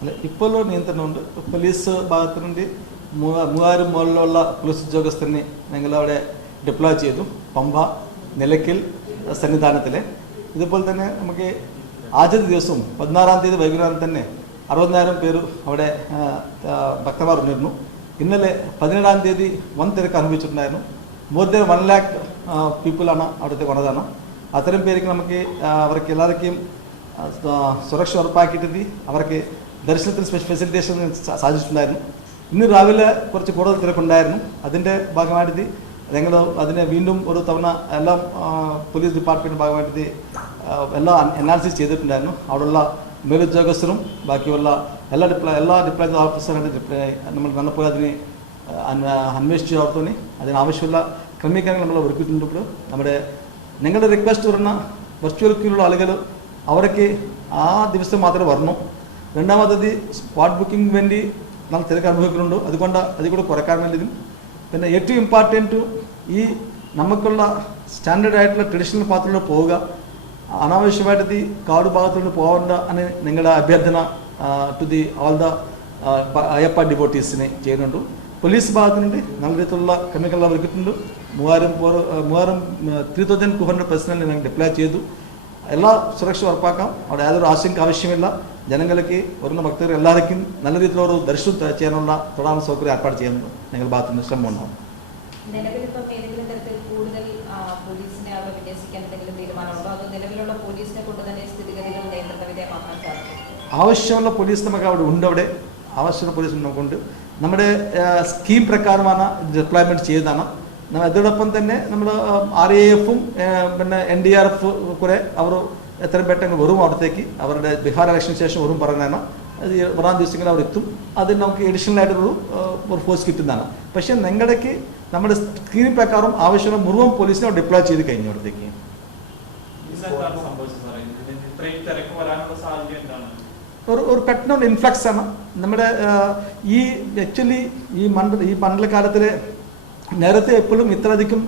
അല്ല ഇപ്പോൾ നിയന്ത്രണമുണ്ട്. പോലീസ് ഭാഗത്തു നിന്ന് 3000 മുകളിലുള്ള പോലീസ് ഉദ്യോഗസ്ഥരെ ഞങ്ങൾ അവിടെ ഡിപ്ലോയ് ചെയ്തു. പമ്പ, നിലയ്ക്കൽ സന്നിധാനത്തിലെ. ഇതുപോലെ തന്നെ നമുക്ക് ആദ്യത്തെ ദിവസവും 16-ാം തീയതി വൈകുന്നേരം തന്നെ 60,000 പേര് അവിടെ ഭക്തന്മാർ വന്നിരുന്നു. ഇന്നലെ 17-ാം തീയതി വൻ തിരക്ക് അനുഭവിച്ചിട്ടുണ്ടായിരുന്നു. മോർ ദാൻ 1 lakh പീപ്പിളാണ് അവിടുത്തെ വന്നതാണ്. അത്തരം പേർക്ക് നമുക്ക് അവർക്ക് എല്ലാവർക്കും സുരക്ഷ ഉറപ്പാക്കിയിട്ട് അവർക്ക് ദർശനത്തിന് ഫെസിലിറ്റേഷൻ സാധിച്ചിട്ടുണ്ടായിരുന്നു. ഇന്ന് രാവിലെ കുറച്ച് കൂടുതൽ തിരക്കുണ്ടായിരുന്നു. അതിൻ്റെ ഭാഗമായിട്ട് ഞങ്ങൾ അതിനെ വീണ്ടും ഒരു തവണ എല്ലാം പോലീസ് ഡിപ്പാർട്ട്മെൻറ്റ് ഭാഗമായിട്ട് എല്ലാം അനാലിസിസ് ചെയ്തിട്ടുണ്ടായിരുന്നു. അവിടെയുള്ള മേലുദ്യോഗസ്ഥരും ബാക്കിയുള്ള എല്ലാ ഡിപ്ലോയ്ഡ് ഓഫീസറും നമ്മൾ വന്നപ്പോൾ അതിനെ അന്വേഷിച്ച് ഓർത്തോനെ അതിനാവശ്യമുള്ള ക്രമീകരണങ്ങൾ നമ്മൾ ഒരുക്കിയിട്ടുണ്ട്. നമ്മുടെ ഞങ്ങളുടെ റിക്വസ്റ്റ് പറഞ്ഞ വെർച്വൽ ക്യൂലുള്ള ആളുകൾ അവർക്ക് ആ ദിവസം മാത്രമേ വരണു. രണ്ടാമത്തത് സ്പോട്ട് ബുക്കിംഗ് വേണ്ടി നമ്മൾ തിരക്ക് അനുഭവിക്കുന്നുണ്ട്. അതുകൊണ്ട് അതിൽ കൂടെ കുറയ്ക്കാൻ വേണ്ടിയും പിന്നെ ഏറ്റവും ഇമ്പോർട്ടൻറ്റ് ഈ നമുക്കുള്ള സ്റ്റാൻഡേർഡ് ആയിട്ടുള്ള ട്രഡീഷണൽ പാത്രത്തിൽ പോവുക, അനാവശ്യമായിട്ട് കാട് ഭാഗത്തോട്ട് പോകേണ്ട എന്ന് നിങ്ങളുടെ അഭ്യർത്ഥന to the all the Ayyappa ഡിവോട്ടീസിനെ ചെയ്യുന്നുണ്ട്. പോലീസ് ഭാഗത്തുനിന്ന് നല്ല രീതിയിലുള്ള ക്രമീകരണം ഒരുക്കിയിട്ടുണ്ട്. 3,200 പേഴ്സണലിനെ ഞങ്ങൾ ഡിപ്ലോയ് ചെയ്തു. എല്ലാ സുരക്ഷ ഉറപ്പാക്കാം. അവിടെ യാതൊരു ആശങ്ക ആവശ്യമില്ല. ജനങ്ങൾക്ക് വരുന്ന ഭക്തർ എല്ലാവർക്കും നല്ല രീതിയിലുള്ള ദർശനം ചെയ്യാനുള്ള പ്രധാന സൗകര്യം ഏർപ്പാട് ചെയ്യുന്നുണ്ട്. ഞങ്ങൾ ഭാഗത്തുനിന്ന് ശ്രമം ഉണ്ടാവും. ആവശ്യമുള്ള പോലീസ് നമുക്ക് അവിടെ ഉണ്ട്. അവിടെ ആവശ്യമുള്ള പോലീസ് നമുക്കുണ്ട്. നമ്മുടെ സ്കീം പ്രകാരമാണ് ഡിപ്ലോയ്മെൻറ്റ് ചെയ്തതാണ്. അതോടൊപ്പം തന്നെ നമ്മൾ RAF-ഉം പിന്നെ NDRF കുറെ അവർ എത്രയും പെട്ടെന്ന് വരും അവിടത്തേക്ക്. അവരുടെ ബീഹാർ ഇലക്ഷന് ശേഷം വരും പറഞ്ഞാണ്. അത് വരാൻ ദിവസങ്ങളിൽ അവർ എത്തും. അതിന് നമുക്ക് എഡിഷണൽ ആയിട്ടുള്ള ഒരു ഫോഴ്സ് കിട്ടുന്നതാണ്. പക്ഷേ നിങ്ങളുടെക്ക് നമ്മുടെ സ്കീം പ്രകാരം ആവശ്യമുള്ള മുഴുവൻ പോലീസിനെ ഡിപ്ലോയ് ചെയ്ത് കഴിഞ്ഞു അവിടത്തേക്ക്. ഒരു പെട്ടെന്നുള്ള ഇൻഫ്ലക്സ് ആണ് നമ്മുടെ ഈ ആക്ച്വലി ഈ മണ്ഡലകാലത്തിൽ നേരത്തെ എപ്പോഴും ഇത്രയധികം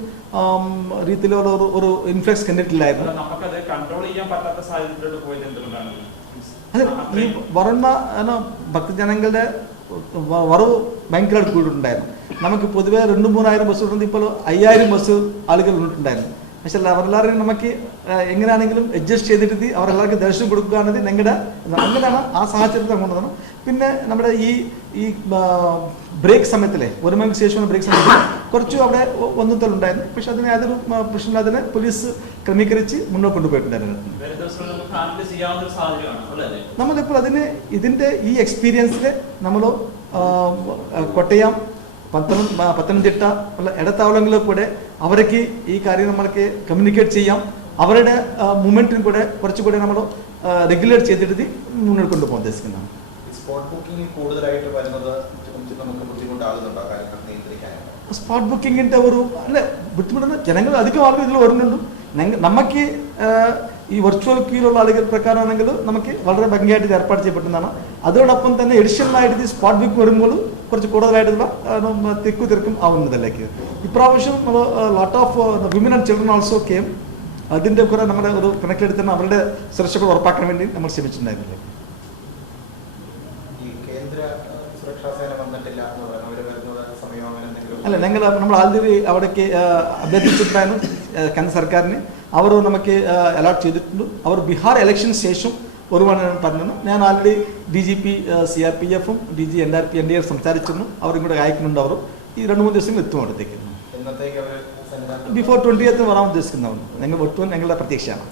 രീതിയിലുള്ള ഒരു ഇൻഫ്ലക്സ് കണ്ടിട്ടില്ലായിരുന്നു. അതെ, ഈ വരുന്ന ഭക്തജനങ്ങളുടെ വറവ് ഭയങ്കരമായിട്ട് കൂടിയിട്ടുണ്ടായിരുന്നു. നമുക്ക് പൊതുവേ 2,000-3,000 ബസ് ഉണ്ട്. ഇപ്പോൾ 5,000 ബസ് ആളുകൾ വന്നിട്ടുണ്ടായിരുന്നു. പക്ഷേ അവരെല്ലാവരും നമുക്ക് എങ്ങനെയാണെങ്കിലും അഡ്ജസ്റ്റ് ചെയ്തിട്ട് അവരെല്ലാവർക്കും ദർശനം കൊടുക്കുകയാണെങ്കിൽ ഞങ്ങളുടെ അങ്ങനെയാണ് ആ സാഹചര്യത്തിൽ കൊണ്ടുവന്നത്. പിന്നെ നമ്മുടെ ഈ ബ്രേക്ക് സമയത്തിലെ 1 മണിക്ക് ശേഷമുള്ള ബ്രേക്ക് സമയത്ത് കുറച്ച് അവിടെ ഒന്നുത്തലുണ്ടായിരുന്നു. പക്ഷെ അതിന് യാതൊരു പ്രശ്നമില്ല. അതിനെ പോലീസ് ക്രമീകരിച്ച് മുന്നോട്ട് കൊണ്ടുപോയിട്ടുണ്ടായിരുന്നു. നമ്മളിപ്പോൾ ഇതിൻ്റെ ഈ എക്സ്പീരിയൻസിൽ നമ്മൾ കോട്ടയം, പത്തനംതിട്ട ഉള്ള ഇടത്താവളങ്ങളിൽ കൂടെ അവർക്ക് ഈ കാര്യം നമ്മൾക്ക് കമ്മ്യൂണിക്കേറ്റ് ചെയ്യാം. അവരുടെ മൂവ്മെൻറ്റിനും കൂടെ കുറച്ചുകൂടെ നമ്മൾ റെഗുലേറ്റ് ചെയ്തിട്ട് മുന്നോട്ട് കൊണ്ടുപോകാൻ ഉദ്ദേശിക്കുന്നതാണ്. സ്പോട്ട് ബുക്കിങ്ങിൻ്റെ ഒരു ബുദ്ധിമുട്ടുന്ന ജനങ്ങൾ അധികം ആളുകൾ ഇതിൽ വരുന്നുണ്ട്. നമുക്ക് ഈ വെർച്വൽ ക്യൂയിലുള്ള ആളുകൾ പ്രകാരമാണെങ്കിൽ നമുക്ക് വളരെ ഭംഗിയായിട്ട് ഏർപ്പാട് ചെയ്യപ്പെടുന്നതാണ്. അതോടൊപ്പം തന്നെ എഡിഷണലായിട്ട് സ്പോട്ട് ബുക്ക് വരുമ്പോൾ കുറച്ച് കൂടുതലായിട്ടുള്ള തിരക്കും ആവുന്നതിലേക്ക് ഇപ്രാവശ്യം നമ്മൾ lot of women and children also came. അതിൻ്റെ കുറെ നമ്മുടെ ഒരു കണക്കിലെടുത്ത് അവരുടെ സുരക്ഷകൾ ഉറപ്പാക്കാൻ വേണ്ടി നമ്മൾ ശ്രമിച്ചിട്ടുണ്ടായിരുന്നില്ല. അല്ല, നമ്മൾ ആൾറെഡി അവിടേക്ക് അഭ്യർത്ഥിച്ചിട്ടുണ്ടായിരുന്നു കേന്ദ്ര സർക്കാരിന്. അവർ നമുക്ക് അലോട്ട് ചെയ്തിട്ടുണ്ട്. അവർ ബീഹാർ ഇലക്ഷന് ശേഷം വരുവാനാണ് പറഞ്ഞത്. ഞാൻ ആൾറെഡി DGP, CRPF-ഉം DG NDR സംസാരിച്ചിരുന്നു. അവരും കൂടെ അയക്കുന്നുണ്ട്. അവർ ഈ 2-3 ദിവസങ്ങളിൽ എത്തും അവിടത്തേക്ക്. ബിഫോർ 20th വരാൻ ഉദ്ദേശിക്കുന്നവർ ഞങ്ങൾ ഒട്ടും ഞങ്ങളുടെ പ്രതീക്ഷയാണ്.